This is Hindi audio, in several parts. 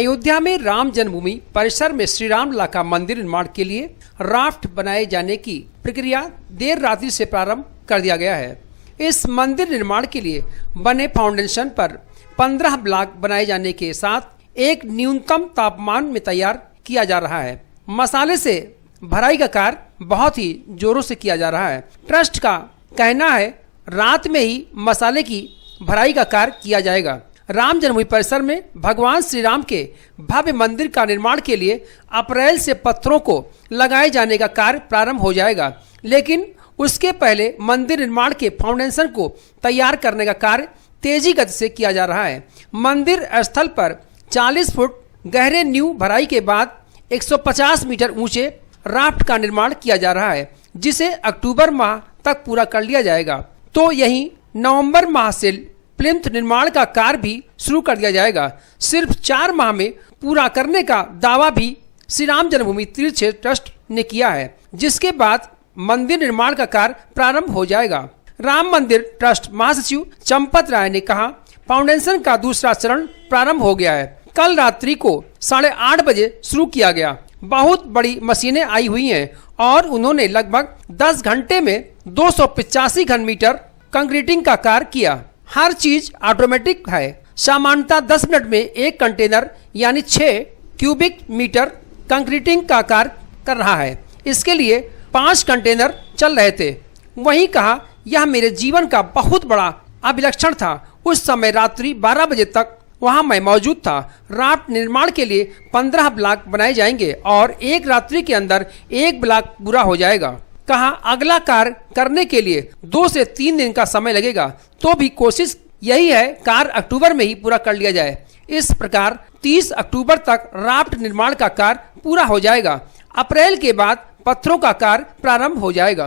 अयोध्या में राम जन्मभूमि परिसर में श्री राम लला का मंदिर निर्माण के लिए राफ्ट बनाए जाने की प्रक्रिया देर रात्रि से प्रारंभ कर दिया गया है। इस मंदिर निर्माण के लिए बने फाउंडेशन पर 15 ब्लॉक बनाए जाने के साथ एक न्यूनतम तापमान में तैयार किया जा रहा है। मसाले से भराई का कार्य बहुत ही जोरों से किया जा रहा है। ट्रस्ट का कहना है रात में ही मसाले की भराई का कार्य किया जाएगा। राम जन्मभूमि परिसर में भगवान श्री राम के भव्य मंदिर का निर्माण के लिए अप्रैल से पत्थरों को लगाए जाने का कार्य प्रारंभ हो जाएगा, लेकिन उसके पहले मंदिर निर्माण के फाउंडेशन को तैयार करने का कार्य तेजी गति से किया जा रहा है। मंदिर स्थल पर 40 फुट गहरे नींव भराई के बाद 150 मीटर ऊंचे राफ्ट का निर्माण किया जा रहा है, जिसे अक्टूबर माह तक पूरा कर लिया जाएगा। तो यहीं नवंबर माह से प्लिंथ निर्माण का कार्य भी शुरू कर दिया जाएगा। सिर्फ 4 माह में पूरा करने का दावा भी श्री राम जन्मभूमि तीर्थ क्षेत्र ट्रस्ट ने किया है, जिसके बाद मंदिर निर्माण का कार्य प्रारंभ हो जाएगा। राम मंदिर ट्रस्ट महासचिव चंपत राय ने कहा, फाउंडेशन का दूसरा चरण प्रारंभ हो गया है। कल रात्रि को 8:30 बजे शुरू किया गया। बहुत बड़ी मशीनें आई हुई हैं और उन्होंने लगभग 10 घंटे में 285 घन मीटर कंक्रीटिंग का कार्य किया। हर चीज ऑटोमेटिक है। सामान्यतः 10 मिनट में एक कंटेनर यानी 6 क्यूबिक मीटर कंक्रीटिंग का कार्य कर रहा है। इसके लिए 5 कंटेनर चल रहे थे। वहीं कहा, यह मेरे जीवन का बहुत बड़ा अभिलक्षण था। उस समय रात्रि 12 बजे तक वहां मैं मौजूद था। राफ्ट निर्माण के लिए 15 ब्लॉक बनाए जाएंगे और एक रात्रि के अंदर एक ब्लॉक पूरा हो जाएगा। कहा, अगला कार्य करने के लिए 2 से 3 दिन का समय लगेगा, तो भी कोशिश यही है कार्य अक्टूबर में ही पूरा कर लिया जाए। इस प्रकार 30 अक्टूबर तक राफ्ट निर्माण का कार्य पूरा हो जाएगा। अप्रैल के बाद पत्थरों का कार्य प्रारंभ हो जाएगा।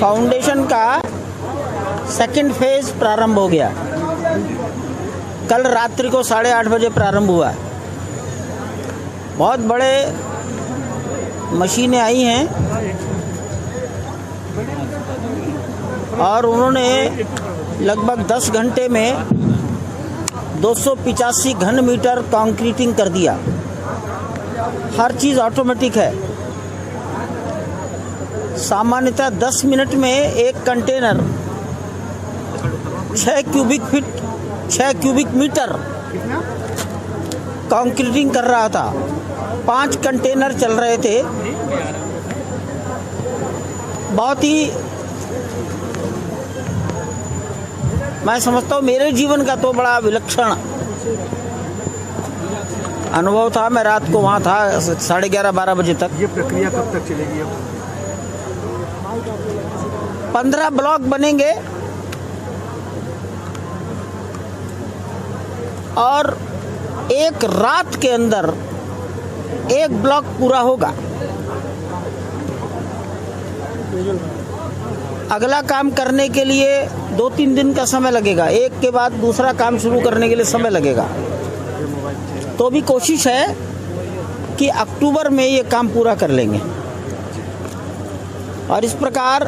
फाउंडेशन का सेकंड फेज प्रारंभ हो गया। कल रात्रि को 8:30 बजे प्रारंभ हुआ। बहुत बड़े मशीनें आई हैं और उन्होंने लगभग 10 घंटे में 285 घन मीटर कंक्रीटिंग कर दिया। हर चीज़ ऑटोमेटिक है। सामान्यतः 10 मिनट में एक कंटेनर 6 क्यूबिक मीटर कंक्रीटिंग कर रहा था। 5 कंटेनर चल रहे थे। बहुत ही, मैं समझता हूँ मेरे जीवन का तो बड़ा विलक्षण अनुभव था। मैं रात को वहाँ था 11:30-12 बजे तक। ये प्रक्रिया कब तक चलेगी? 15 ब्लॉक बनेंगे और एक रात के अंदर एक ब्लॉक पूरा होगा। अगला काम करने के लिए 2-3 दिन का समय लगेगा। एक के बाद दूसरा काम शुरू करने के लिए समय लगेगा। तो भी कोशिश है कि अक्टूबर में ये काम पूरा कर लेंगे और इस प्रकार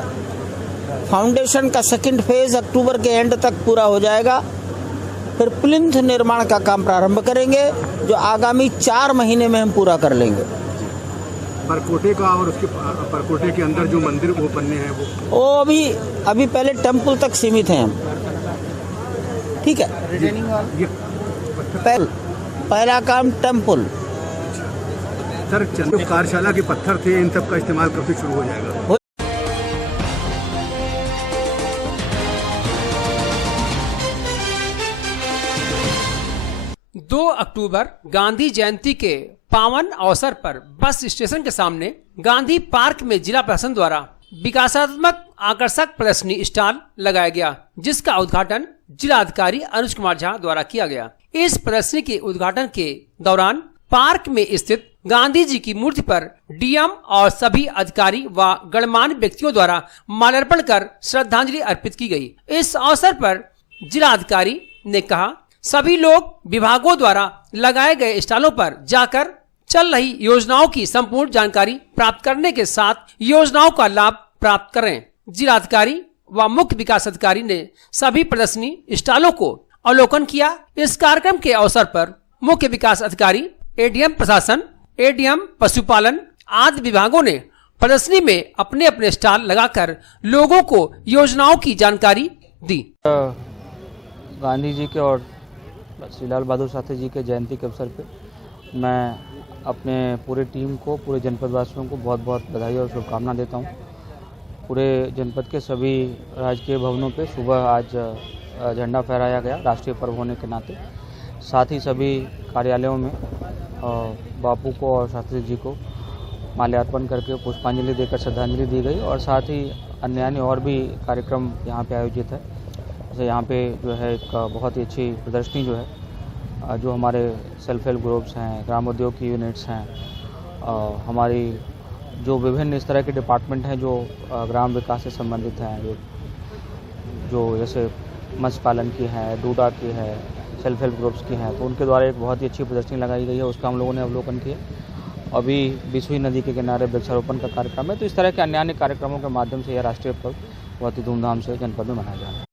फाउंडेशन का सेकंड फेज अक्टूबर के एंड तक पूरा हो जाएगा। फिर प्लिंथ निर्माण का काम प्रारंभ करेंगे, जो आगामी 4 महीने में हम पूरा कर लेंगे। परकोटे का और उसके परकोटे के अंदर जो मंदिर वो बनने हैं वो अभी पहले टेम्पल तक सीमित हैं हम। ठीक है, पहला काम टेम्पल। सर, जो कार्यशाला के पत्थर थे, इन सब का इस्तेमाल कब से शुरू हो जाएगा? 2 अक्टूबर गांधी जयंती के पावन अवसर पर बस स्टेशन के सामने गांधी पार्क में जिला प्रशासन द्वारा विकासात्मक आकर्षक प्रदर्शनी स्टॉल लगाया गया, जिसका उद्घाटन जिलाधिकारी अनुज कुमार झा द्वारा किया गया। इस प्रदर्शनी के उद्घाटन के दौरान पार्क में स्थित गांधी जी की मूर्ति पर डीएम और सभी अधिकारी व गणमान्य व्यक्तियों द्वारा माल्यार्पण कर श्रद्धांजलि अर्पित की गई। इस अवसर पर जिलाधिकारी ने कहा, सभी लोग विभागों द्वारा लगाए गए स्टॉलों पर जाकर चल रही योजनाओं की संपूर्ण जानकारी प्राप्त करने के साथ योजनाओं का लाभ प्राप्त करें। जिलाधिकारी व मुख्य विकास अधिकारी ने सभी प्रदर्शनी स्टॉलों को अवलोकन किया। इस कार्यक्रम के अवसर पर मुख्य विकास अधिकारी, एडीएम प्रशासन, एडीएम पशुपालन आदि विभागों ने प्रदर्शनी में अपने अपने स्टॉल लगाकर लोगों को योजनाओं की जानकारी दी। गांधी जी के और श्री लाल बहादुर शास्त्री जी के जयंती के अवसर पे मैं अपने पूरे टीम को, पूरे जनपद वासियों को बहुत बहुत बधाई और शुभकामना देता हूँ। पूरे जनपद के सभी राजकीय भवनों पे सुबह आज झंडा फहराया गया राष्ट्रीय पर्व होने के नाते। साथ ही सभी कार्यालयों में बापू को और शास्त्री जी को माल्यार्पण करके पुष्पांजलि देकर श्रद्धांजलि दी गई और साथ ही अन्य और भी कार्यक्रम यहाँ पे आयोजित है। जैसे यहाँ पे जो है एक बहुत ही अच्छी प्रदर्शनी जो है, जो हमारे सेल्फ हेल्प ग्रुप्स हैं, ग्रामोद्योग की यूनिट्स हैं, हमारी जो विभिन्न इस तरह के डिपार्टमेंट हैं जो ग्राम विकास से संबंधित हैं, जो जैसे मत्स्य पालन की है, डूडा की है, सेल्फ हेल्प ग्रुप्स की हैं, तो उनके द्वारा एक बहुत ही अच्छी प्रदर्शनी लगाई गई है। उसका हम लोगों ने अवलोकन किया। अभी बिसुई नदी के किनारे वृक्षारोपण का कार्यक्रम है। तो इस तरह के अन्य कार्यक्रमों के माध्यम से यह राष्ट्रीय पर्व बहुत ही धूमधाम से जनपद में मनाया जा रहा है।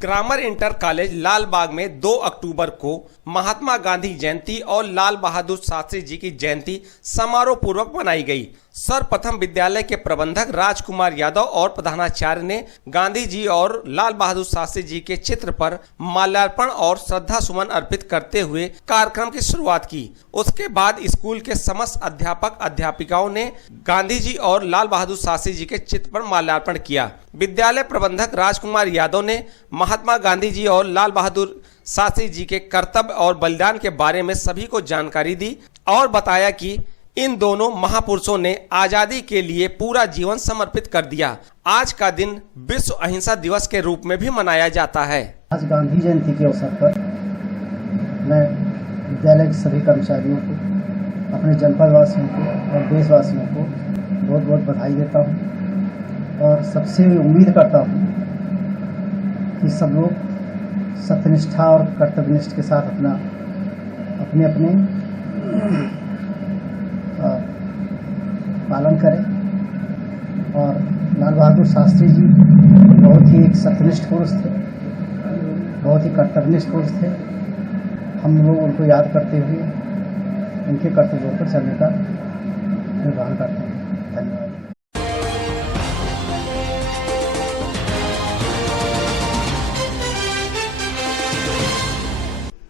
ग्रामर इंटर कॉलेज लालबाग में 2 अक्टूबर को महात्मा गांधी जयंती और लाल बहादुर शास्त्री जी की जयंती समारोह पूर्वक मनाई गई। सर्वप्रथम विद्यालय के प्रबंधक राजकुमार यादव और प्रधानाचार्य ने गांधी जी और लाल बहादुर शास्त्री जी के चित्र पर माल्यार्पण और श्रद्धा सुमन अर्पित करते हुए कार्यक्रम की शुरुआत की। उसके बाद स्कूल के समस्त अध्यापक अध्यापिकाओं ने गांधी जी और लाल बहादुर शास्त्री जी के चित्र पर माल्यार्पण किया। विद्यालय प्रबंधक राजकुमार यादव ने महात्मा गांधी जी और लाल बहादुर शास्त्री जी के कर्तव्य और बलिदान के बारे में सभी को जानकारी दी और बताया कि इन दोनों महापुरुषों ने आजादी के लिए पूरा जीवन समर्पित कर दिया। आज का दिन विश्व अहिंसा दिवस के रूप में भी मनाया जाता है। आज गांधी जयंती के अवसर पर मैं विद्यालय के सभी कर्मचारियों को, अपने जनपद वासियों को और देशवासियों को बहुत बहुत बधाई देता हूँ और सबसे उम्मीद करता हूँ कि सब लोग सत्यनिष्ठा और कर्तव्यनिष्ठ के साथ अपने पालन करें। और लाल बहादुर शास्त्री जी बहुत ही एक सत्यनिष्ठ पुरुष थे, बहुत ही कर्तव्यनिष्ठ पुरुष थे। हम लोग उनको याद करते हुए उनके कर्तव्यों पर चलने का निर्वहन करते हैं। धन्यवाद।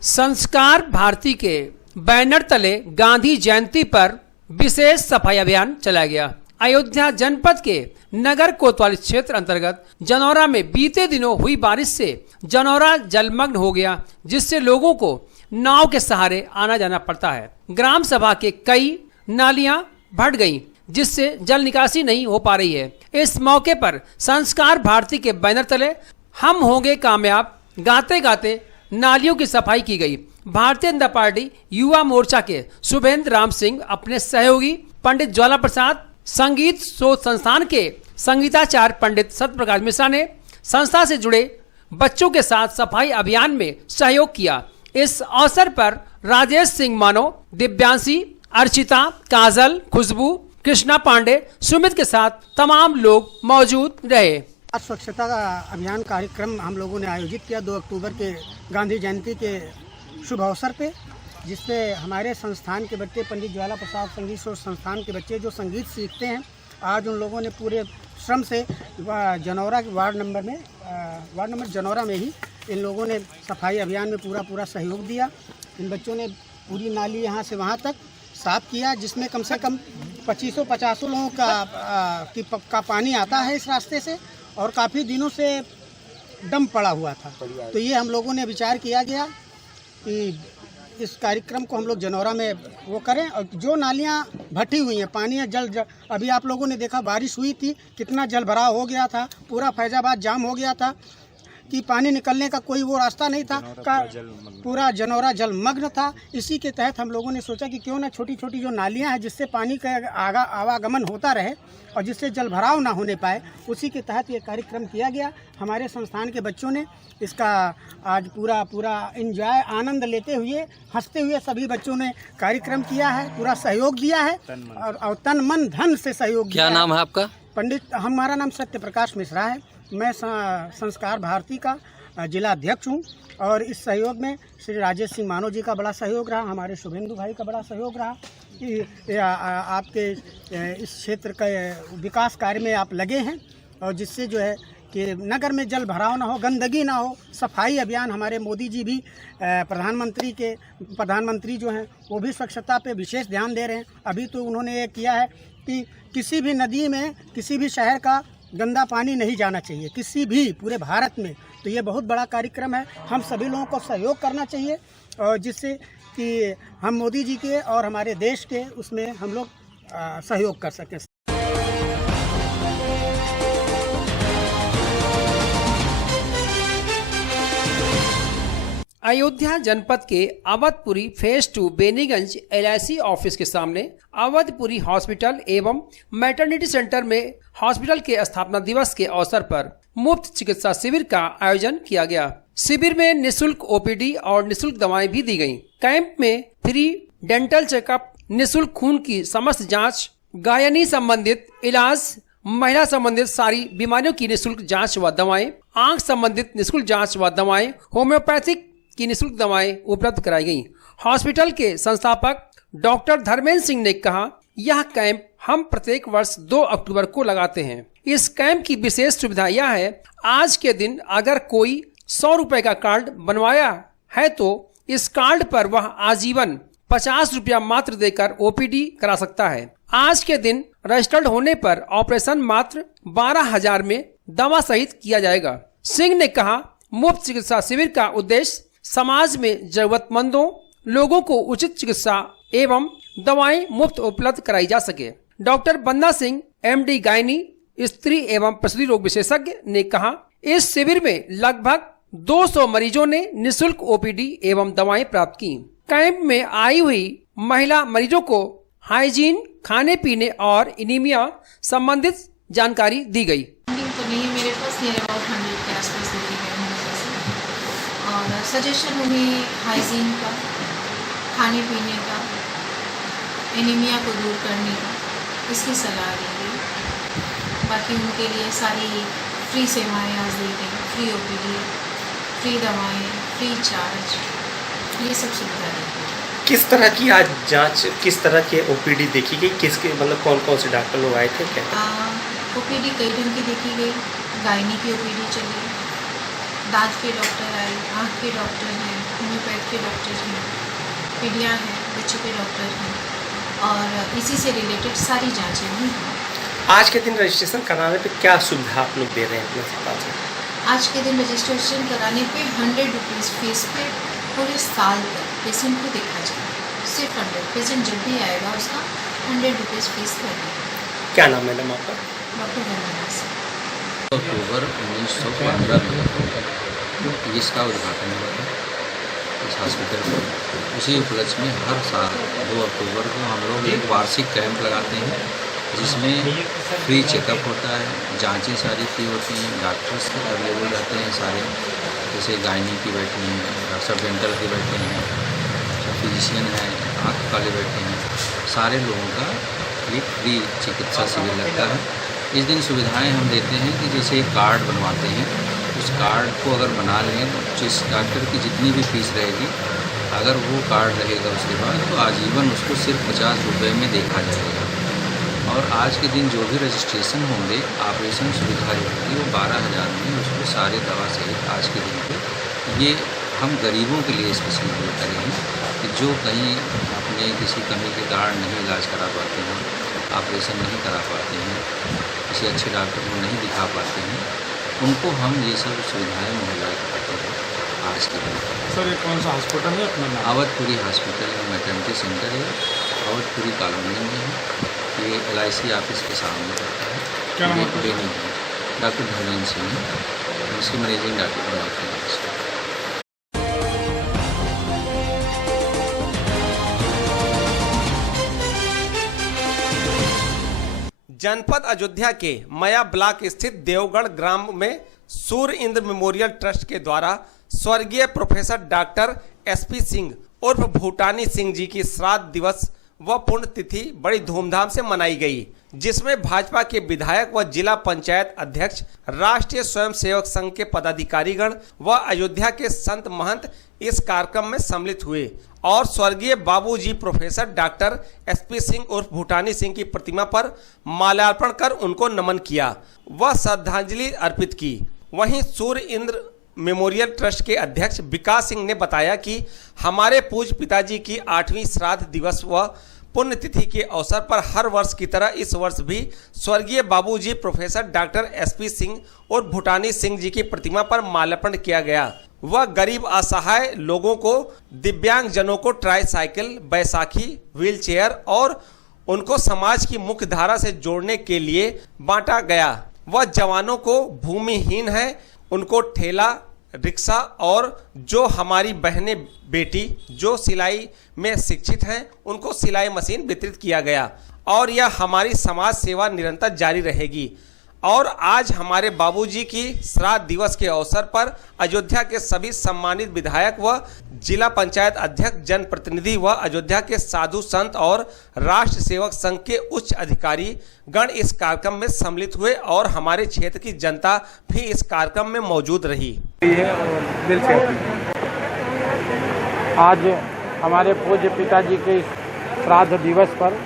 संस्कार भारती के बैनर तले गांधी जयंती पर विशेष सफाई अभियान चलाया गया। अयोध्या जनपद के नगर कोतवाली क्षेत्र अंतर्गत जनौरा में बीते दिनों हुई बारिश से जनौरा जलमग्न हो गया, जिससे लोगों को नाव के सहारे आना जाना पड़ता है। ग्राम सभा के कई नालियां भट गईं, जिससे जल निकासी नहीं हो पा रही है। इस मौके पर संस्कार भारती के बैनर तले हम होंगे कामयाब गाते गाते नालियों की सफाई की गई। भारतीय जनता पार्टी युवा मोर्चा के शुभेंद्र राम सिंह, अपने सहयोगी पंडित ज्वाला प्रसाद, संगीत शोध संस्थान के संगीताचार्य पंडित सत्यप्रकाश मिश्रा ने संस्था से जुड़े बच्चों के साथ सफाई अभियान में सहयोग किया। इस अवसर पर राजेश सिंह मानो, दिव्यांशी, अर्चिता, काजल, खुशबू, कृष्णा पांडे, सुमित के साथ तमाम लोग मौजूद रहे। आज स्वच्छता अभियान कार्यक्रम हम लोगों ने आयोजित किया 2 अक्टूबर के गांधी जयंती के शुभ अवसर पे, जिसपे हमारे संस्थान के बच्चे, पंडित ज्वाला प्रसाद संगीत शोध संस्थान के बच्चे जो संगीत सीखते हैं, आज उन लोगों ने पूरे श्रम से जनौरा के वार्ड नंबर जनौरा में ही इन लोगों ने सफाई अभियान में पूरा सहयोग दिया। इन बच्चों ने पूरी नाली यहाँ से वहाँ तक साफ किया, जिसमें कम से कम 2500 लोगों का पानी आता है इस रास्ते से और काफ़ी दिनों से दम पड़ा हुआ था। तो ये हम लोगों ने विचार किया गया कि इस कार्यक्रम को हम लोग जनौरा में वो करें और जो नालियाँ भटी हुई हैं, पानी जल अभी आप लोगों ने देखा बारिश हुई थी, कितना जल भराव हो गया था, पूरा फैजाबाद जाम हो गया था कि पानी निकलने का कोई वो रास्ता नहीं था, पूरा जनौरा जलमग्न था। इसी के तहत हम लोगों ने सोचा कि क्यों ना छोटी छोटी जो नालियां हैं जिससे पानी का आवागमन होता रहे और जिससे जल भराव ना होने पाए, उसी के तहत ये कार्यक्रम किया गया। हमारे संस्थान के बच्चों ने इसका आज पूरा एंजॉय आनंद लेते हुए, हंसते हुए सभी बच्चों ने कार्यक्रम किया है, पूरा सहयोग दिया है और तन मन धन से सहयोग किया। क्या नाम है आपका? पंडित, हमारा नाम सत्य प्रकाश मिश्रा है। मैं संस्कार भारती का जिला अध्यक्ष हूँ और इस सहयोग में श्री राजेश सिंह मानो जी का बड़ा सहयोग रहा, हमारे शुभेंदु भाई का बड़ा सहयोग रहा कि आपके इस क्षेत्र के विकास कार्य में आप लगे हैं और जिससे जो है कि नगर में जल भराव ना हो, गंदगी ना हो, सफाई अभियान हमारे मोदी जी भी प्रधानमंत्री जो हैं वो भी स्वच्छता पे विशेष ध्यान दे रहे हैं। अभी तो उन्होंने ये किया है कि किसी भी नदी में किसी भी शहर का गंदा पानी नहीं जाना चाहिए, किसी भी पूरे भारत में। तो ये बहुत बड़ा कार्यक्रम है, हम सभी लोगों को सहयोग करना चाहिए और जिससे कि हम मोदी जी के और हमारे देश के उसमें हम लोग सहयोग कर सकें। अयोध्या जनपद के Awadhpuri phase 2 Beniganj LIC office के सामने अवधपुरी हॉस्पिटल एवं मैटरनिटी सेंटर में हॉस्पिटल के स्थापना दिवस के अवसर पर मुफ्त चिकित्सा शिविर का आयोजन किया गया। शिविर में निशुल्क OPD और निशुल्क दवाएं भी दी गयी। कैंप में फ्री डेंटल चेकअप, निशुल्क खून की समस्त जांच, गायनी संबंधित इलाज, महिला संबंधित सारी बीमारियों की निशुल्क जांच व दवाएं, आंख संबंधित निशुल्क जांच व दवाएं, होम्योपैथिक की निशुल्क दवाएं उपलब्ध कराई गयी। हॉस्पिटल के संस्थापक डॉक्टर धर्मेंद्र सिंह ने कहा, यह कैंप हम प्रत्येक वर्ष 2 अक्टूबर को लगाते हैं। इस कैंप की विशेष सुविधा यह है, आज के दिन अगर कोई 100 रुपए का कार्ड बनवाया है तो इस कार्ड पर वह आजीवन 50 रुपया मात्र देकर OPD करा सकता है। आज के दिन रजिस्टर्ड होने पर ऑपरेशन मात्र 12,000 में दवा सहित किया जाएगा। सिंह ने कहा, मुफ्त चिकित्सा शिविर का उद्देश्य समाज में जरूरतमंदों लोगों को उचित चिकित्सा एवं दवाएं मुफ्त उपलब्ध कराई जा सके। डॉक्टर बंदा सिंह MD गायनी, स्त्री एवं प्रसूति रोग विशेषज्ञ ने कहा, इस शिविर में लगभग 200 मरीजों ने निशुल्क OPD एवं दवाएं प्राप्त की। कैंप में आई हुई महिला मरीजों को हाइजीन, खाने पीने और एनीमिया संबंधित जानकारी दी गई। तो नहीं, मेरे पास नियर अबाउट 100 के आसपास दी गई और सजेशन उन्हें हाइजीन का, खाने पीने का, एनीमिया को दूर करने का, इसकी सलाह दी गई। बाकी उनके लिए सारी फ्री सेवाएं आज दी गई, फ्री OPD, फ्री दवाएं, फ्री चार्ज, ये सब सुविधा दी गई। किस तरह की आज जांच, किस तरह के OPD देखी गई, किसके मतलब कौन कौन से डॉक्टर लोग आए थे क्या? OPD कई ढंग की देखी गई, गायनी की OPD चली, दांत के डॉक्टर आए, आँख के डॉक्टर हैं, होम्योपैथ के डॉक्टर हैं, पीडिया हैं, बच्चों के डॉक्टर हैं और इसी से रिलेटेड सारी जांचें हुई हैं। आज के दिन रजिस्ट्रेशन कराने पे क्या सुविधा आप लोग दे रहे हैं अपने अस्पताल से? आज के दिन रजिस्ट्रेशन कराने पे 100 रुपीज़ फीस पे पूरे साल तक पेशेंट को देखा जाए। सिर्फ 100, पेशेंट जब भी आएगा उसका 100 रुपीज़ फीस लगेगा। क्या नाम मैडम आपका? डॉक्टर वंदना सिंह। अक्टूबर 1915 में जिसका उद्घाटन हुआ था इस हॉस्पिटल में, उसी उपलक्ष्य में हर साल 2 अक्टूबर को हम लोग एक वार्षिक कैंप लगाते हैं जिसमें फ्री चेकअप होता है, जांचें सारी फ्री होती हैं, डॉक्टर्स अवेलेबल रहते हैं सारे, जैसे गायनी की बैठे हैं, सब डेंटल के बैठे हैं, फिजिशियन हैं, आँख वाले बैठे हैं, सारे लोगों का एक फ्री चिकित्सा शिविर लगता है। इस दिन सुविधाएं हम देते हैं कि जैसे एक कार्ड बनवाते हैं, उस कार्ड को अगर बना लें तो जिस डॉक्टर की जितनी भी फीस रहेगी, अगर वो कार्ड रहेगा उसके बाद तो आजीवन उसको सिर्फ 50 रुपये में देखा जाएगा। और आज के दिन जो भी रजिस्ट्रेशन होंगे, ऑपरेशन सुविधा जो होगी वो 12,000 में उसको सारे दवा सहित आज के दिन पे ये हम गरीबों के लिए स्पेशल करेंगे कि जो कहीं अपने किसी कमी के कारण नहीं इलाज करा पाते हैं, ऑपरेशन नहीं करा पाते हैं, किसी अच्छे डॉक्टर को नहीं दिखा पाते हैं, उनको हम ये सब सुविधाएं मुहैया कराते हैं आज के दिन। सर ये कौन सा हॉस्पिटल है अपना? अवधपुरी हॉस्पिटल में मैटरनिटी सेंटर है, अवधपुरी कॉलोनी में है, ये LIC ऑफिस के सामने रहता है। क्या नाम है? डॉक्टर धर्मेंद्र सिंह, इसके मैनेजिंग डॉक्टर हैं। जनपद अयोध्या के मया ब्लॉक स्थित देवगढ़ ग्राम में सूर्य इंद्र मेमोरियल ट्रस्ट के द्वारा स्वर्गीय प्रोफेसर डॉक्टर SP सिंह उर्फ भूटानी सिंह जी की श्राद्ध दिवस व पुण्यतिथि बड़ी धूमधाम से मनाई गई। जिसमें भाजपा के विधायक व जिला पंचायत अध्यक्ष, राष्ट्रीय स्वयंसेवक संघ के पदाधिकारीगण व अयोध्या के संत महंत इस कार्यक्रम में सम्मिलित हुए और स्वर्गीय बाबूजी प्रोफेसर डॉक्टर SP सिंह उर्फ भूटानी सिंह की प्रतिमा पर माल्यार्पण कर उनको नमन किया व श्रद्धांजलि अर्पित की। वहीं सूर्य इंद्र मेमोरियल ट्रस्ट के अध्यक्ष विकास सिंह ने बताया कि हमारे पूज्य पिताजी की 8वीं श्राद्ध दिवस व पुण्यतिथि के अवसर पर हर वर्ष की तरह इस वर्ष भी स्वर्गीय बाबूजी प्रोफेसर डॉक्टर SP सिंह और भूटानी सिंह जी की प्रतिमा पर माल्यार्पण किया गया। वह गरीब असहाय लोगों को, दिव्यांग जनों को ट्राईसाइकिल, बैसाखी, व्हीलचेयर और उनको समाज की मुख्य धारा से जोड़ने के लिए बांटा गया। वह जवानों को, भूमिहीन है उनको ठेला, रिक्शा और जो हमारी बहनें बेटी जो सिलाई में शिक्षित हैं उनको सिलाई मशीन वितरित किया गया और यह हमारी समाज सेवा निरंतर जारी रहेगी। और आज हमारे बाबूजी की श्राद्ध दिवस के अवसर पर अयोध्या के सभी सम्मानित विधायक व जिला पंचायत अध्यक्ष, जनप्रतिनिधि व अयोध्या के साधु संत और राष्ट्र सेवक संघ के उच्च अधिकारी गण इस कार्यक्रम में सम्मिलित हुए और हमारे क्षेत्र की जनता भी इस कार्यक्रम में मौजूद रही। आज हमारे पूज्य पिताजी के श्राद्ध दिवस पर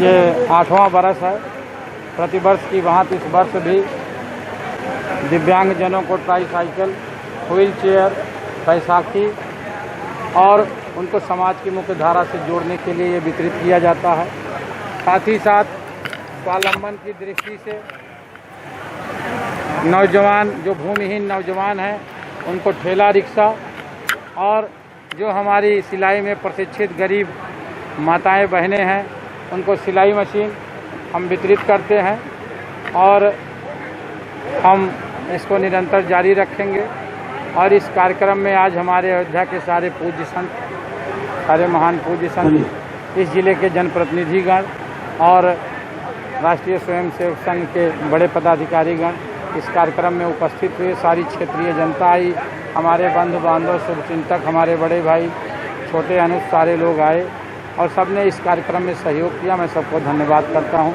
ये 8वां बरस है। प्रतिवर्ष की भांति इस वर्ष भी दिव्यांग जनों को ट्राईसाइकिल, व्हील चेयर, बैसाखी और उनको समाज की मुख्य धारा से जोड़ने के लिए ये वितरित किया जाता है। साथ ही साथ स्वावलंबन की दृष्टि से नौजवान, जो भूमिहीन नौजवान हैं उनको ठेला रिक्शा और जो हमारी सिलाई में प्रशिक्षित गरीब माताएं बहनें हैं उनको सिलाई मशीन हम वितरित करते हैं और हम इसको निरंतर जारी रखेंगे। और इस कार्यक्रम में आज हमारे अयोध्या के सारे पूज्य संत, सारे महान पूज्य संत, इस जिले के जनप्रतिनिधिगण और राष्ट्रीय स्वयंसेवक संघ के बड़े पदाधिकारीगण इस कार्यक्रम में उपस्थित हुए। सारी क्षेत्रीय जनता आई, हमारे बंधु बांधव, शुभचिंतक, हमारे बड़े भाई, छोटे अनुज सारे लोग आए और सबने इस कार्यक्रम में सहयोग किया। मैं सबको धन्यवाद करता हूं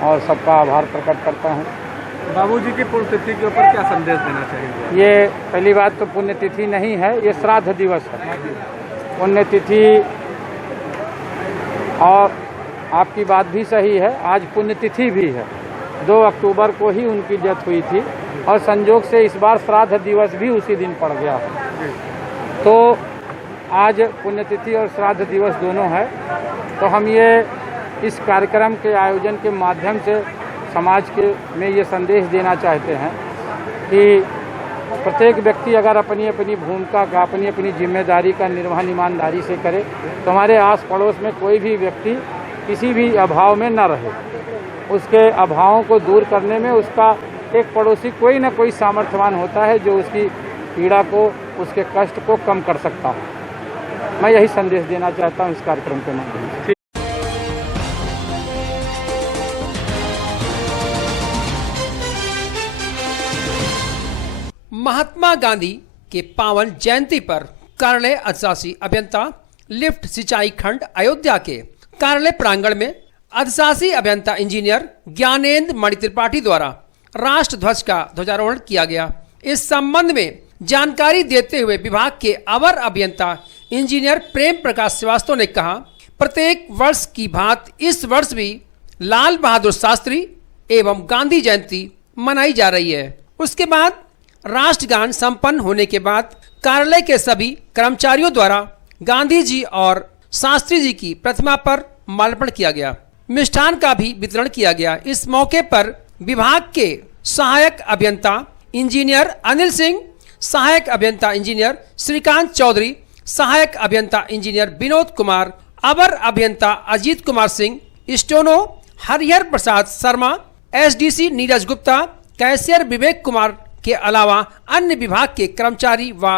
और सबका आभार प्रकट करता हूं। बाबूजी की पुण्यतिथि के ऊपर क्या संदेश देना चाहिए? ये पहली बात तो पुण्यतिथि नहीं है, ये श्राद्ध दिवस है। पुण्यतिथि और आपकी बात भी सही है, आज पुण्यतिथि भी है। 2 अक्टूबर को ही उनकी डेथ हुई थी और संयोग से इस बार श्राद्ध दिवस भी उसी दिन पड़ गया है। तो आज पुण्यतिथि और श्राद्ध दिवस दोनों है। तो हम ये इस कार्यक्रम के आयोजन के माध्यम से समाज के में ये संदेश देना चाहते हैं कि प्रत्येक व्यक्ति अगर अपनी अपनी भूमिका का, अपनी अपनी जिम्मेदारी का निर्वहन ईमानदारी से करे तो हमारे आस पड़ोस में कोई भी व्यक्ति किसी भी अभाव में न रहे। उसके अभावों को दूर करने में उसका एक पड़ोसी कोई न कोई सामर्थ्यवान होता है जो उसकी पीड़ा को, उसके कष्ट को कम कर सकता है। मैं यही संदेश देना चाहता हूँ इस कार्यक्रम के माध्यम से। महात्मा गांधी के पावन जयंती पर कार्यालय अधिशासी अभियंता लिफ्ट सिंचाई खंड अयोध्या के कार्यालय प्रांगण में अधिशासी अभियंता इंजीनियर ज्ञानेंद्र मणि त्रिपाठी द्वारा राष्ट्र ध्वज का ध्वजारोहण किया गया। इस संबंध में जानकारी देते हुए विभाग के अवर अभियंता इंजीनियर प्रेम प्रकाश श्रीवास्तव ने कहा, प्रत्येक वर्ष की भांति इस वर्ष भी लाल बहादुर शास्त्री एवं गांधी जयंती मनाई जा रही है। उसके बाद राष्ट्रगान संपन्न होने के बाद कार्यालय के सभी कर्मचारियों द्वारा गांधी जी और शास्त्री जी की प्रतिमा पर माल्यार्पण किया गया। मिष्ठान का भी वितरण किया गया। इस मौके पर विभाग के सहायक अभियंता इंजीनियर अनिल सिंह, सहायक अभियंता इंजीनियर श्रीकांत चौधरी, सहायक अभियंता इंजीनियर विनोद कुमार, अवर अभियंता Ajit Kumar Singh, steno Harihar Prasad Sharma, SDC Neeraj Gupta, cashier Vivek Kumar के अलावा अन्य विभाग के कर्मचारी व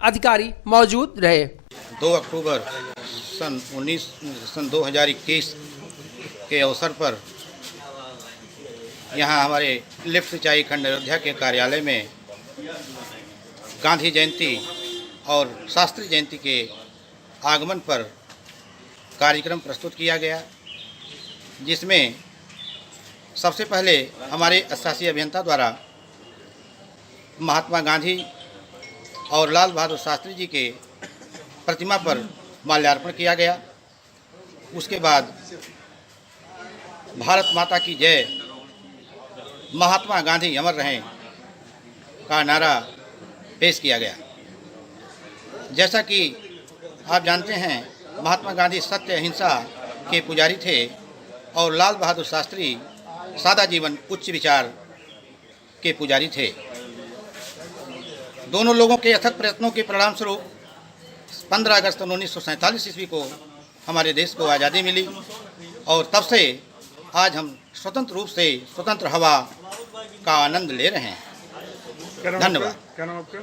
अधिकारी मौजूद रहे। 2 अक्टूबर सन 2021 के अवसर पर यहाँ हमारे लिफ्ट सिंचाई खंड अयोध्या के कार्यालय में गांधी जयंती और शास्त्री जयंती के आगमन पर कार्यक्रम प्रस्तुत किया गया। जिसमें सबसे पहले हमारे शासी अभियंता द्वारा महात्मा गांधी और लाल बहादुर शास्त्री जी के प्रतिमा पर माल्यार्पण किया गया। उसके बाद भारत माता की जय, महात्मा गांधी अमर रहें का नारा पेश किया गया। जैसा कि आप जानते हैं, महात्मा गांधी सत्य अहिंसा के पुजारी थे और लाल बहादुर शास्त्री सादा जीवन उच्च विचार के पुजारी थे। दोनों लोगों के अथक प्रयत्नों के परिणाम स्वरूप 15 अगस्त 1947 ईस्वी को हमारे देश को आज़ादी मिली और तब से आज हम स्वतंत्र रूप से स्वतंत्र हवा का आनंद ले रहे हैं। धन्यवाद। क्या नाम आपका?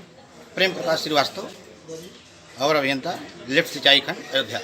प्रेम प्रकाश श्रीवास्तव और अभियंता, लिफ्ट सिंचाई खंड, अयोध्या।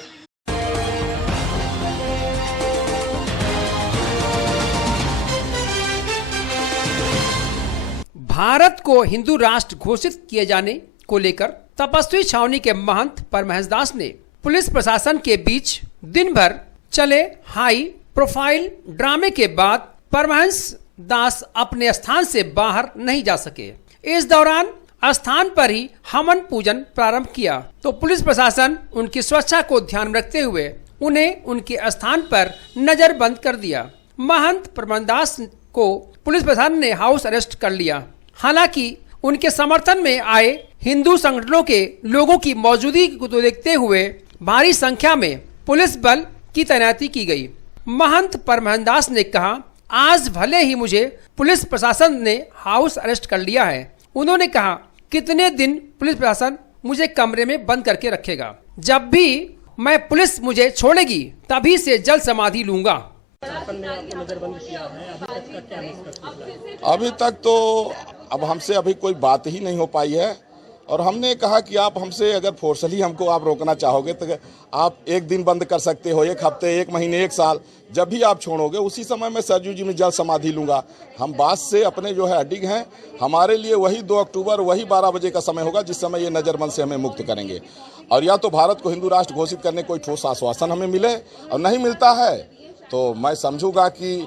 भारत को हिंदू राष्ट्र घोषित किए जाने को लेकर तपस्वी छावनी के महंत परमहंस दास ने पुलिस प्रशासन के बीच दिन भर चले हाई प्रोफाइल ड्रामे के बाद परमहंस दास अपने स्थान से बाहर नहीं जा सके। इस दौरान स्थान पर ही हवन पूजन प्रारंभ किया तो पुलिस प्रशासन उनकी सुरक्षा को ध्यान में रखते हुए उन्हें उनके स्थान पर नजरबंद कर दिया। महंत परमहंस दास को पुलिस प्रशासन ने हाउस अरेस्ट कर लिया। हालांकि उनके समर्थन में आए हिंदू संगठनों के लोगों की मौजूदगी को देखते हुए भारी संख्या में पुलिस बल की तैनाती की गई। महंत परमहंस दास ने कहा, आज भले ही मुझे पुलिस प्रशासन ने हाउस अरेस्ट कर लिया है, उन्होंने कहा कितने दिन पुलिस प्रशासन मुझे कमरे में बंद करके रखेगा, जब भी मैं पुलिस मुझे छोड़ेगी तभी से जल समाधि लूंगा। अभी तक तो अब हमसे अभी कोई बात ही नहीं हो पाई है और हमने कहा कि आप हमसे अगर फोर्सली हमको आप रोकना चाहोगे तो आप एक दिन बंद कर सकते हो, एक हफ्ते, एक महीने, एक साल, जब भी आप छोड़ोगे उसी समय मैं सरजू जी में जल समाधि लूंगा। हम बात से अपने जो है अडिग हैं। हमारे लिए वही 2 अक्टूबर वही 12 बजे का समय होगा जिस समय ये नज़रबंद से हमें मुक्त करेंगे। और या तो भारत को हिंदू राष्ट्र घोषित करने कोई ठोस आश्वासन हमें मिले और नहीं मिलता है तो मैं समझूंगा कि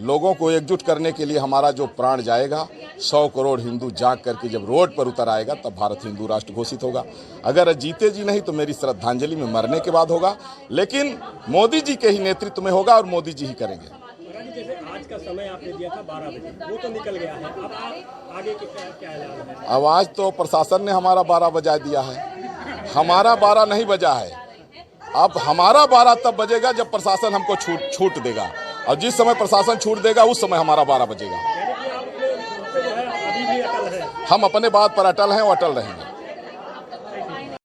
लोगों को एकजुट करने के लिए हमारा जो प्राण जाएगा, 100 करोड़ हिंदू जाग करके जब रोड पर उतर आएगा तब भारत हिंदू राष्ट्र घोषित होगा। अगर जीते जी नहीं तो मेरी श्रद्धांजलि में मरने के बाद होगा, लेकिन मोदी जी के ही नेतृत्व में होगा और मोदी जी ही करेंगे। जैसे आज का समय आपने दिया था 12 बजे, वो तो निकल गया है, अब आगे के क्या ऐलान है? अब आज तो प्रशासन ने हमारा 12 बजा दिया है, हमारा 12 नहीं बजा है। अब हमारा 12 तब बजेगा जब प्रशासन हमको छूट देगा और जिस समय प्रशासन छूट देगा उस समय हमारा 12 बजेगा। हम अपने बात पर अटल हैं और अटल रहेंगे।